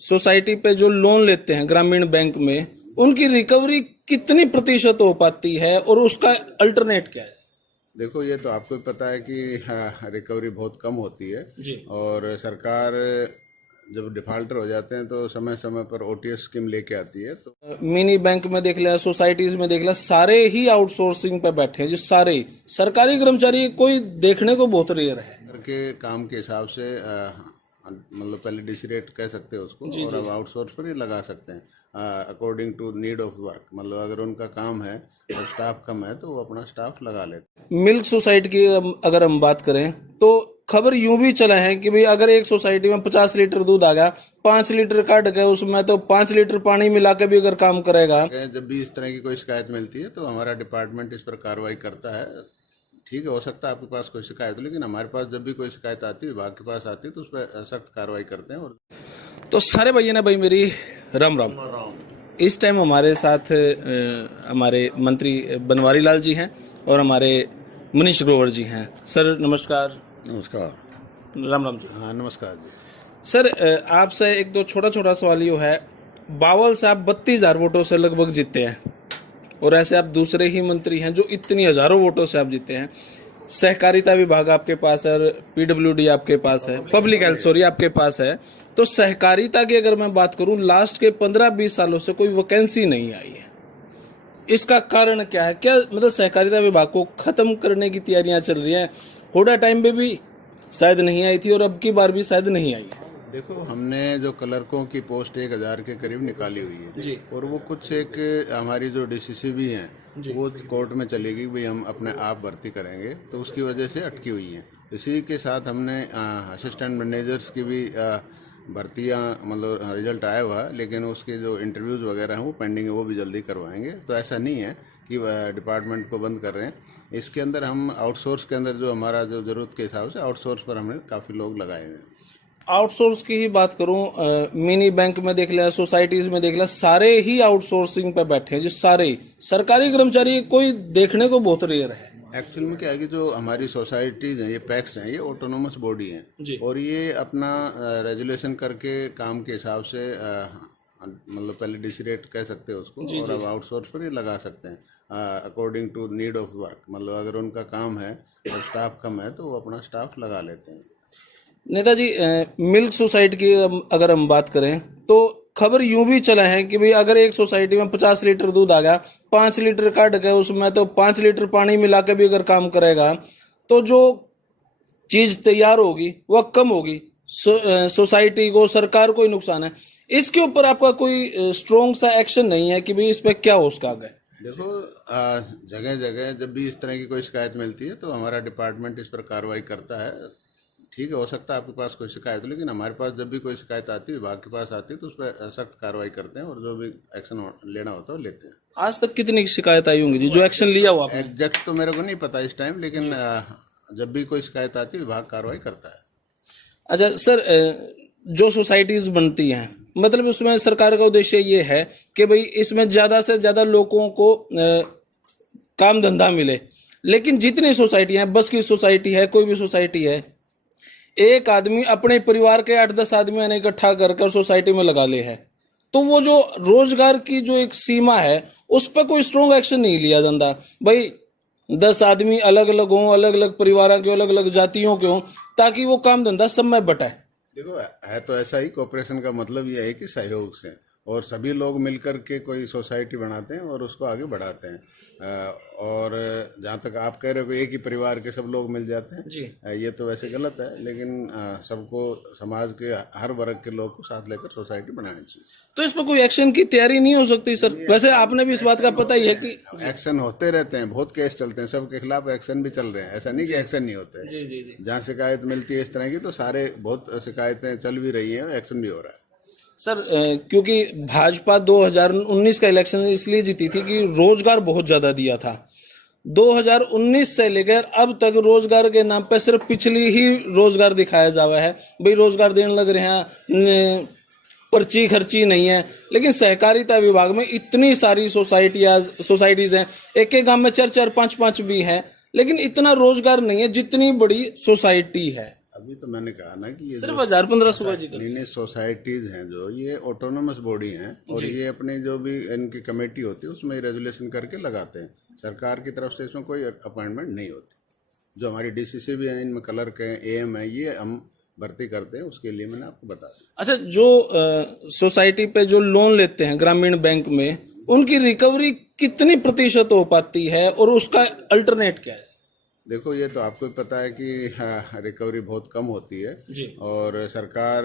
Society पे जो loan लेते हैं ग्रामीण बैंक में, उनकी रिकवरी कितनी प्रतिशत हो पाती है और उसका अल्टरनेट क्या है? देखो, ये तो आपको भी पता है कि रिकवरी बहुत कम होती है जी। और सरकार जब डिफाल्टर हो जाते हैं तो समय समय पर ओटीएस स्कीम लेके आती है। तो मिनी बैंक में देख लिया, सोसाइटीज में देख लिया, सारे ही आउटसोर्सिंग पे बैठे हैं, जो सारे ही सरकारी कर्मचारी कोई देखने को बहुत रेयर है। के काम के हिसाब से मतलब पहले डीसी रेट कह सकते हैं उसको, और अब आउटसोर्स पर ही लगा सकते हैं according to need of work. मतलब अगर उनका काम है और स्टाफ कम है तो वो अपना स्टाफ लगा लेते हैं। मिल्क सोसाइटी की अगर हम बात करें तो खबर यूं भी चला है कि भाई अगर एक सोसाइटी में 50 लीटर दूध आ गया, 5 लीटर काट के उसमें तो 5 लीटर पानी मिला के भी अगर काम करेगा। जब भी इस तरह की कोई शिकायत मिलती है तो हमारा डिपार्टमेंट इस पर कार्रवाई करता है। ठीक है, हो सकता है आपके पास कोई शिकायत हो, लेकिन हमारे पास जब भी कोई शिकायत आती है, विभाग के पास आती है, तो उस पर सख्त कार्रवाई करते हैं। और तो सारे भैया ने भाई मेरी राम राम। इस टाइम हमारे साथ हमारे मंत्री बनवारी लाल जी हैं और हमारे मनीष ग्रोवर जी हैं। सर नमस्कार। नमस्कार। राम राम जी। हाँ, नमस्कार जी। सर आपसे एक दो छोटा छोटा सवाल ये है, बावल साहब 32,000 वोटों से लगभग जीते हैं और ऐसे आप दूसरे ही मंत्री हैं जो इतनी हजारों वोटों से आप जीते हैं। सहकारिता विभाग आपके पास है, पीडब्ल्यूडी आपके पास है, पब्लिक हेल्थ सॉरी आपके पास है। तो सहकारिता की अगर मैं बात करूं, लास्ट के 15-20 सालों से कोई वैकेंसी नहीं आई है। इसका कारण क्या है? क्या मतलब सहकारिता विभाग को खत्म करने की तैयारियां चल रही हैं? हुडा टाइम पे भी शायद नहीं आई थी और अब की बार भी शायद नहीं आई है। देखो, हमने जो क्लर्कों की पोस्ट 1000 के करीब निकाली हुई है जी। और वो कुछ एक हमारी जो डीसीसी भी हैं वो कोर्ट में चलेगी, भाई हम अपने आप भर्ती करेंगे, तो उसकी वजह से अटकी हुई हैं। इसी के साथ हमने असिस्टेंट मैनेजर्स की भी भर्तियां, मतलब रिजल्ट आया हुआ है, लेकिन उसके जो इंटरव्यूज़ वगैरह हैं वो पेंडिंग है, वो भी जल्दी करवाएंगे। तो ऐसा नहीं है कि डिपार्टमेंट को बंद कर रहे हैं। इसके अंदर हम आउटसोर्स के अंदर जो हमारा जो ज़रूरत के हिसाब से आउटसोर्स पर हमने काफ़ी लोग लगाए हुए हैं। आउटसोर्स की ही बात करूं, मिनी बैंक में देख लिया, सोसाइटीज में देख लिया, सारे ही आउटसोर्सिंग पे बैठे हैं, जो सारे ही सरकारी कर्मचारी कोई देखने को बहुत रेयर है। एक्चुअल में क्या है कि जो हमारी सोसाइटीज हैं, ये पैक्स हैं, ये ऑटोनोमस बॉडी हैं और ये अपना रेजुलेशन करके काम के हिसाब से मतलब पहले डीसी रेट कह सकते हैं उसको, और अब आउटसोर्स पर ही लगा सकते हैं according to need of work. मतलब अगर उनका काम है और स्टाफ कम है तो वो अपना स्टाफ लगा लेते हैं। नेताजी, मिल्क सोसाइटी की अगर हम बात करें तो खबर यूं भी चला है कि भाई अगर एक सोसाइटी में 50 लीटर दूध आ गया, 5 लीटर काट के उसमें तो 5 लीटर पानी मिला के भी अगर काम करेगा तो जो चीज तैयार होगी वह कम होगी, सोसाइटी को, सरकार को ही नुकसान है। इसके ऊपर आपका कोई स्ट्रॉन्ग सा एक्शन नहीं है कि भाई इस पर क्या हो उसका आगे? देखो, जगह जगह जब भी इस तरह की कोई शिकायत मिलती है तो हमारा डिपार्टमेंट इस पर कार्रवाई करता है। ठीक है, हो सकता है आपके पास कोई शिकायत हो, लेकिन हमारे पास जब भी कोई शिकायत आती है, विभाग के पास आती है, तो उस पर सख्त कार्रवाई करते हैं और जो भी एक्शन लेना होता है वो लेते हैं। आज तक कितनी शिकायत आई होंगी जी जो एक्शन लिया हुआ? एग्जैक्ट तो मेरे को नहीं पता इस टाइम, लेकिन जब भी कोई शिकायत आती है विभाग कार्रवाई करता है। अच्छा सर, जो सोसाइटीज बनती हैं, मतलब उसमें सरकार का उद्देश्य ये है कि भाई इसमें ज्यादा से ज्यादा लोगों को काम धंधा मिले, लेकिन जितनी सोसाइटी है, बस की सोसाइटी है, कोई भी सोसाइटी है, एक आदमी अपने परिवार के 8-10 आदमी ने इकट्ठा कर सोसाइटी में लगा ले है, तो वो जो रोजगार की जो एक सीमा है उस पर कोई स्ट्रॉन्ग एक्शन नहीं लिया जाता। भाई 10 आदमी अलग अलग हों, अलग अलग परिवारों के, अलग अलग जातियों के हों, ताकि वो काम धंधा सब में बटे। देखो, है तो ऐसा ही, कोऑपरेशन का मतलब यह है कि सहयोग से, और सभी लोग मिलकर के कोई सोसाइटी बनाते हैं और उसको आगे बढ़ाते हैं। और जहाँ तक आप कह रहे हो कि एक ही परिवार के सब लोग मिल जाते हैं जी, ये तो वैसे गलत है, लेकिन सबको, समाज के हर वर्ग के लोग को साथ लेकर सोसाइटी बनानी चाहिए। तो इस पर कोई एक्शन की तैयारी नहीं हो सकती सर? वैसे आपने भी इस बात का पता ही है कि एक्शन होते रहते हैं, बहुत केस चलते हैं, सबके खिलाफ एक्शन भी चल रहे हैं, ऐसा नहीं कि एक्शन नहीं होते हैं। जहाँ शिकायत मिलती है इस तरह की तो सारे बहुत शिकायतें चल भी रही हैं, एक्शन भी हो रहा है। सर, क्योंकि भाजपा 2019 का इलेक्शन इसलिए जीती थी कि रोजगार बहुत ज्यादा दिया था। 2019 से लेकर अब तक रोजगार के नाम पे सिर्फ पिछली ही रोजगार दिखाया जा रहा है। भाई रोजगार देने लग रहे हैं, पर्ची खर्ची नहीं है, लेकिन सहकारिता विभाग में इतनी सारी सोसाइटीज हैं, एक एक गांव में 4-4, 5-5 भी हैं, लेकिन इतना रोजगार नहीं है जितनी बड़ी सोसाइटी है। अभी तो मैंने कहा ना कि ये सिर्फ 1000-1500 का जिक्र। नहीं सोसाइटीज हैं जो ये ऑटोनोमस बॉडी हैं और ये अपनी जो भी इनकी कमेटी होती है उसमें रेजुलेशन करके लगाते हैं। सरकार की तरफ से इसमें कोई अपॉइंटमेंट नहीं होती। जो हमारी डीसीसी भी है, इनमें क्लर्क है, एएम है, ये हम भर्ती करते हैं। उसके लिए मैंने आपको बता दिया। अच्छा, जो सोसाइटी पे जो लोन लेते हैं ग्रामीण बैंक में, उनकी रिकवरी कितनी प्रतिशत हो पाती है और उसका अल्टरनेट क्या है? देखो, ये तो आपको भी पता है कि रिकवरी बहुत कम होती है जी। और सरकार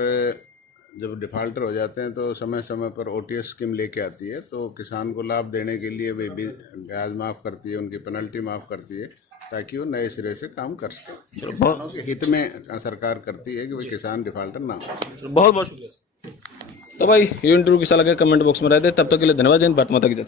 जब डिफाल्टर हो जाते हैं तो समय समय पर ओटीएस स्कीम लेके आती है, तो किसान को लाभ देने के लिए वे भी ब्याज माफ़ करती है, उनकी पेनल्टी माफ़ करती है, ताकि वो नए सिरे से काम कर सकें। किसानों के हित में सरकार करती है कि भाई किसान डिफाल्टर ना हो। बहुत बहुत शुक्रिया। तो भाई ये इंटरव्यू कैसा लगा कमेंट बॉक्स में रहते। तब तक के लिए धन्यवाद। जय हिंद, भारत माता की जय।